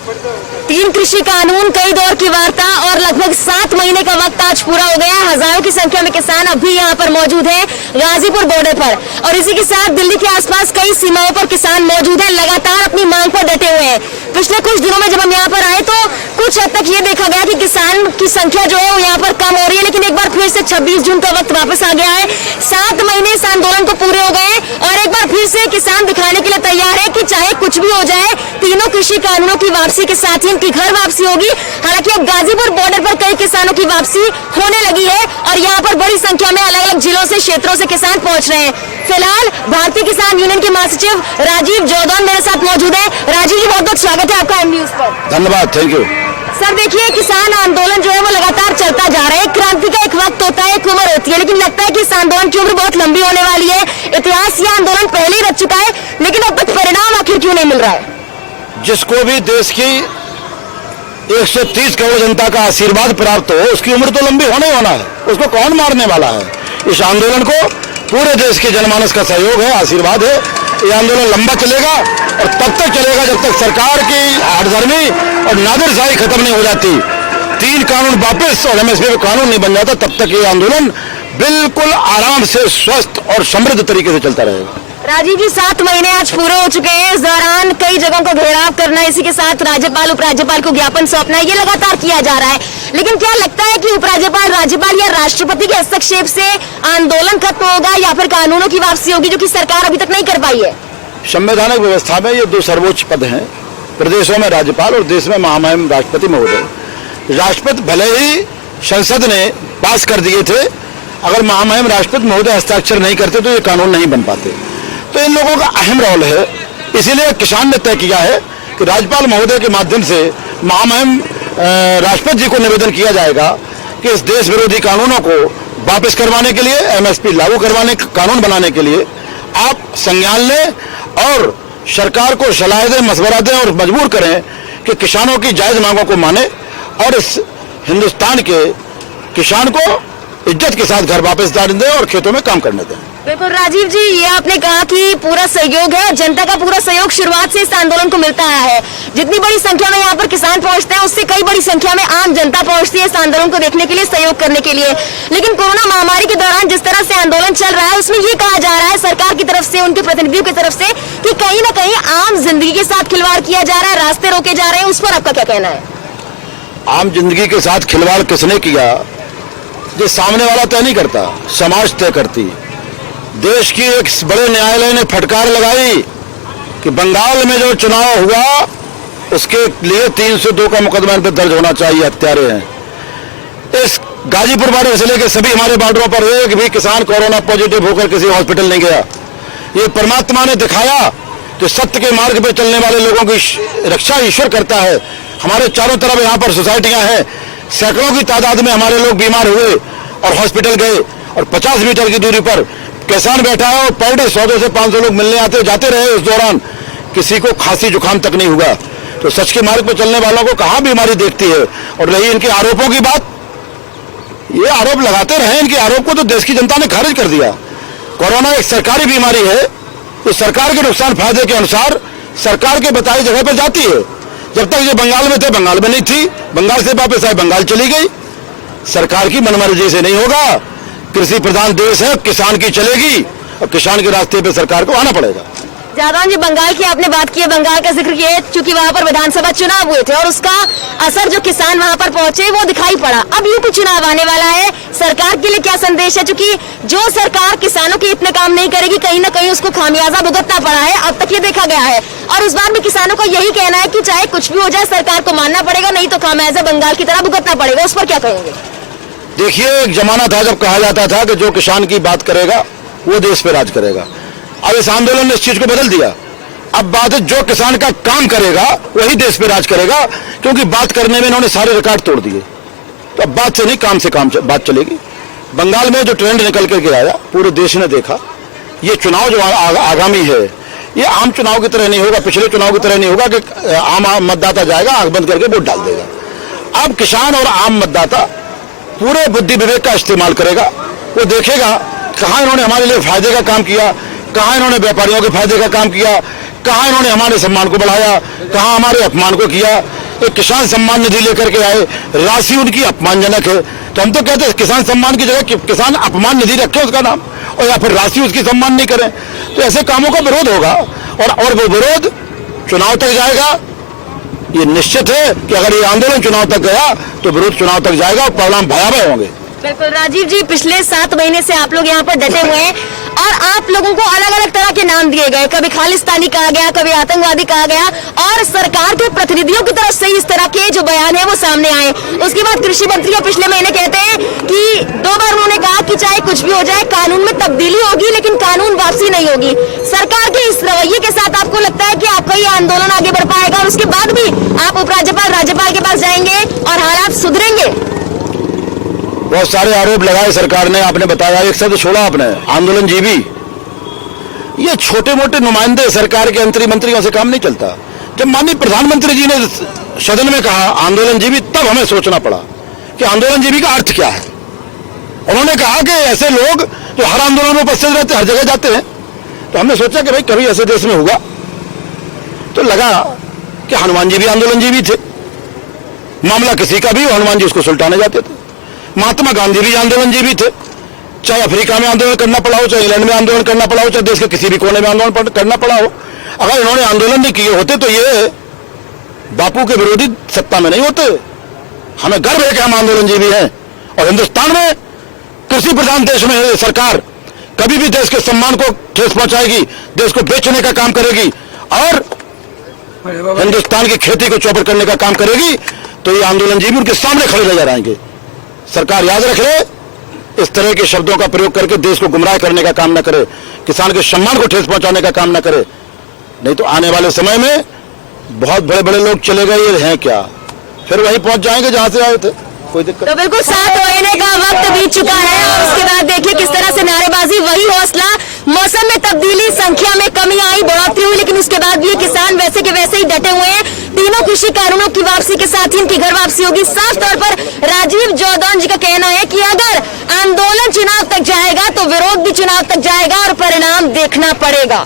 तीन कृषि कानून, कई दौर की वार्ता और लगभग 7 महीने का वक्त आज पूरा हो गया। हजारों की संख्या में किसान अभी यहाँ पर मौजूद हैं गाजीपुर बॉर्डर पर, और इसी के साथ दिल्ली के आसपास कई सीमाओं पर किसान मौजूद हैं, लगातार अपनी मांग पर डटे हुए हैं। पिछले कुछ दिनों में जब हम यहाँ पर आए तो कुछ हद तक ये देखा गया कि किसान की संख्या जो है वो यहाँ पर कम हो रही है, लेकिन एक बार फिर से 26 जून का वक्त वापस आ गया है। 7 महीने इस आंदोलन को पूरे हो गए और एक बार फिर से किसान दिखाने के लिए तैयार है कि चाहे कुछ भी हो जाए, तीनों कृषि कानूनों की वापसी के साथ ही इनकी घर वापसी होगी। हालांकि अब गाजीपुर बॉर्डर पर कई किसानों की वापसी होने लगी है और यहाँ पर बड़ी संख्या में अलग अलग जिलों से, क्षेत्रों से किसान पहुंच रहे हैं। फिलहाल भारतीय किसान यूनियन के महासचिव राजीव जोदौन मेरे साथ मौजूद है। राजीव जी, बहुत बहुत स्वागत है आपका एम न्यूज पर। धन्यवाद, थैंक यू। सर देखिए, किसान आंदोलन जो है वो लगातार चलता जा रहा है। क्रांति का एक वक्त होता है, एक उम्र होती है, लेकिन लगता है कि इस आंदोलन की उम्र बहुत लंबी होने वाली है। इतिहास ये आंदोलन पहले ही रच चुका है, लेकिन अब तक परिणाम आखिर क्यों नहीं मिल रहा है? जिसको भी देश की 130 करोड़ जनता का आशीर्वाद प्राप्त हो, उसकी उम्र तो लंबी होना ही होना है। उसको कौन मारने वाला है? इस आंदोलन को पूरे देश के जनमानस का सहयोग है, आशीर्वाद है। ये आंदोलन लंबा चलेगा और तब तक चलेगा जब तक सरकार की हठधर्मी और नादिरशाही खत्म नहीं हो जाती, 3 कानून वापस और एमएसपी का कानून नहीं बन जाता, तब तक ये आंदोलन बिल्कुल आराम से, स्वस्थ और समृद्ध तरीके से चलता रहेगा। राजीव जी, 7 महीने आज पूरे हो चुके हैं। इस दौरान कई जगहों का घेराव करना, इसी के साथ राज्यपाल, उपराज्यपाल को ज्ञापन सौंपना, ये लगातार किया जा रहा है। लेकिन क्या लगता है कि उपराज्यपाल, राज्यपाल या राष्ट्रपति के हस्तक्षेप से आंदोलन खत्म होगा या फिर कानूनों की वापसी होगी, जो कि सरकार अभी तक नहीं कर पाई है? संवैधानिक व्यवस्था में ये 2 सर्वोच्च पद हैं, प्रदेशों में राज्यपाल और देश में महामहिम राष्ट्रपति महोदय। राष्ट्रपति भले ही संसद ने पास कर दिए थे, अगर महामहिम राष्ट्रपति महोदय हस्ताक्षर नहीं करते तो ये कानून नहीं बन पाते। तो इन लोगों का अहम रोल है, इसीलिए किसान ने तय किया है कि राज्यपाल महोदय के माध्यम से महामहिम राष्ट्रपति जी को निवेदन किया जाएगा कि इस देश विरोधी कानूनों को वापस करवाने के लिए, एमएसपी लागू करवाने, कानून बनाने के लिए आप संज्ञान लें और सरकार को सलाह दें, मशवरा दें और मजबूर करें कि किसानों की जायज मांगों को माने और इस हिंदुस्तान के किसान को इज्जत के साथ घर वापस डाल दें और खेतों में काम करने दें। बिल्कुल राजीव जी, ये आपने कहा कि पूरा सहयोग है, जनता का पूरा सहयोग शुरुआत से इस आंदोलन को मिलता आया है। जितनी बड़ी संख्या में यहाँ पर किसान पहुँचते हैं, उससे कई बड़ी संख्या में आम जनता पहुँचती है इस आंदोलन को देखने के लिए, सहयोग करने के लिए। लेकिन कोरोना महामारी के दौरान जिस तरह से आंदोलन चल रहा है, उसमें ये कहा जा रहा है सरकार की तरफ से, उनके प्रतिनिधियों की तरफ से, कि कहीं ना कहीं आम जिंदगी के साथ खिलवाड़ किया जा रहा है, रास्ते रोके जा रहे हैं। उस पर आपका क्या कहना है? आम जिंदगी के साथ खिलवाड़ किसने किया? ये सामने वाला तय नहीं करता, समाज तय करती। देश की एक बड़े न्यायालय ने फटकार लगाई कि बंगाल में जो चुनाव हुआ उसके लिए 302 का मुकदमा इन पर दर्ज होना चाहिए, हत्यारे हैं। इस गाजीपुर बॉर्डर से लेकर सभी हमारे बॉर्डरों पर एक भी किसान कोरोना पॉजिटिव होकर किसी हॉस्पिटल नहीं गया। ये परमात्मा ने दिखाया कि सत्य के मार्ग पर चलने वाले लोगों की रक्षा ईश्वर करता है। हमारे चारों तरफ यहाँ पर सोसाइटियां हैं, सैकड़ों की तादाद में हमारे लोग बीमार हुए और हॉस्पिटल गए, और 50 मीटर की दूरी पर किसान बैठा है और पर डे 100 से 500 लोग मिलने आते जाते रहे। उस दौरान किसी को खांसी जुकाम तक नहीं हुआ। तो सच के मार्ग पर चलने वालों को कहाँ बीमारी देखती है? और रही इनके आरोपों की बात, ये आरोप लगाते रहे, इनके आरोप को तो देश की जनता ने खारिज कर दिया। कोरोना एक सरकारी बीमारी है, तो सरकार के नुकसान फायदे के अनुसार सरकार के बताई जगह पर जाती है। जब तक ये बंगाल में थे, बंगाल में नहीं थी, बंगाल से वापस आए, बंगाल चली गई। सरकार की मनमर्जी से नहीं होगा। कृषि प्रधान देश है, किसान की चलेगी और किसान के रास्ते पे सरकार को आना पड़ेगा। जादौन जी, बंगाल की आपने बात की है, बंगाल का जिक्र किया, चूंकि वहां पर विधानसभा चुनाव हुए थे और उसका असर जो किसान वहां पर पहुंचे वो दिखाई पड़ा। अब यूपी चुनाव आने वाला है, सरकार के लिए क्या संदेश है? चूंकि जो सरकार किसानों के इतने काम नहीं करेगी, कहीं ना कहीं उसको खामियाजा भुगतना पड़ा है, अब तक ये देखा गया है। और उस बार में किसानों को यही कहना है कि चाहे कुछ भी हो जाए, सरकार को मानना पड़ेगा, नहीं तो खामियाजा बंगाल की तरह भुगतना पड़ेगा। उस पर क्या कहेंगे? देखिए, एक जमाना था जब कहा जाता था कि जो किसान की बात करेगा वो देश पे राज करेगा। अब इस आंदोलन ने इस चीज को बदल दिया। अब बात है जो किसान का काम करेगा वही देश पे राज करेगा, क्योंकि बात करने में इन्होंने सारे रिकॉर्ड तोड़ दिए। तो अब बात से नहीं, काम से काम बात चलेगी। बंगाल में जो ट्रेंड निकल करके आया, पूरे देश ने देखा। ये चुनाव जो आगामी है, ये आम चुनाव की तरह नहीं होगा, पिछले चुनाव की तरह नहीं होगा कि आम मतदाता जाएगा, आंख बंद करके वोट डाल देगा। अब किसान और आम मतदाता पूरे बुद्धि विवेक का इस्तेमाल करेगा। वो देखेगा कहाँ इन्होंने हमारे लिए फायदे का काम किया, कहाँ इन्होंने व्यापारियों के फायदे का काम किया, कहाँ इन्होंने हमारे सम्मान को बढ़ाया, कहाँ हमारे अपमान को किया। एक किसान सम्मान निधि लेकर के आए, राशि उनकी अपमानजनक है। तो हम तो कहते हैं किसान सम्मान की जगह किसान अपमान निधि रखें उसका नाम, और या फिर राशि उसकी सम्मान नहीं करें। तो ऐसे कामों का विरोध होगा, और वो विरोध चुनाव तक जाएगा। ये निश्चित है कि अगर ये आंदोलन चुनाव तक गया तो विरोध चुनाव तक जाएगा और परिणाम भयावह होंगे। बिल्कुल राजीव जी, पिछले 7 महीने से आप लोग यहाँ पर डटे हुए हैं और आप लोगों को अलग अलग तरह के नाम दिए गए, कभी खालिस्तानी कहा गया, कभी आतंकवादी कहा गया, और सरकार के प्रतिनिधियों की तरफ से इस तरह के जो बयान है वो सामने आए। उसके बाद कृषि मंत्री पिछले महीने कहते हैं कि 2 बार उन्होंने कहा कि चाहे कुछ भी हो जाए कानून में तब्दीली होगी लेकिन कानून वापसी नहीं होगी। सरकार के इस रवैये के साथ आपको लगता है कि आपका ये आंदोलन आगे बढ़ पाएगा और उसके बाद भी आप उपराज्यपाल राज्यपाल के पास जाएंगे और हालात सुधरेंगे? बहुत सारे आरोप लगाए सरकार ने, आपने बताया, एक शब्द छोड़ा आपने, आंदोलन जीवी। ये छोटे मोटे नुमाइंदे सरकार के मंत्री मंत्रियों से काम नहीं चलता। जब माननीय प्रधानमंत्री जी ने सदन में कहा आंदोलन जीवी, तब हमें सोचना पड़ा कि आंदोलन जीवी का अर्थ क्या है। उन्होंने कहा कि ऐसे लोग जो हर आंदोलन में उपस्थित रहते, हर जगह जाते हैं। तो हमने सोचा कि भाई कभी ऐसे देश में होगा, तो लगा कि हनुमान जी भी आंदोलन जीवी थे। मामला किसी का भी, हनुमान जी उसको सुलटाने जाते थे। महात्मा गांधी भी आंदोलन जीवी थे, चाहे अफ्रीका में आंदोलन करना पड़ा हो, चाहे इंग्लैंड में आंदोलन करना पड़ा हो, चाहे देश के किसी भी कोने में आंदोलन करना पड़ा हो। अगर इन्होंने आंदोलन नहीं किए होते तो ये बापू के विरोधी सत्ता में नहीं होते। हमें गर्व है कि हम आंदोलन जीवी हैं, और हिंदुस्तान में कृषि प्रधान देश में सरकार कभी भी देश के सम्मान को ठेस पहुंचाएगी, देश को बेचने का काम करेगी और हिंदुस्तान की खेती को चौपट करने का काम करेगी, तो ये आंदोलन जीवी उनके सामने खड़े नजर आएंगे। सरकार याद रख ले, इस तरह के शब्दों का प्रयोग करके देश को गुमराह करने का काम न करे, किसान के सम्मान को ठेस पहुंचाने का काम न करे। नहीं तो आने वाले समय में बहुत बड़े बड़े लोग चले गए, ये हैं क्या, फिर वहीं पहुंच जाएंगे जहां से आए थे। कोई दिक्कत तो बिल्कुल 7 महीने का वक्त बीत चुका है और उसके बाद देखिए किस तरह से नारेबाजी, वही हौसला, मौसम में तब्दीली, संख्या में कमी आई, बढ़ोतरी हुई, लेकिन उसके बाद भी ये किसान वैसे के वैसे ही डटे हुए हैं। तीनों कृषि कानूनों की वापसी के साथ ही इनकी घर वापसी होगी। साफ तौर पर राजीव जौदौन जी का कहना है कि अगर आंदोलन चुनाव तक जाएगा तो विरोध भी चुनाव तक जाएगा और परिणाम देखना पड़ेगा।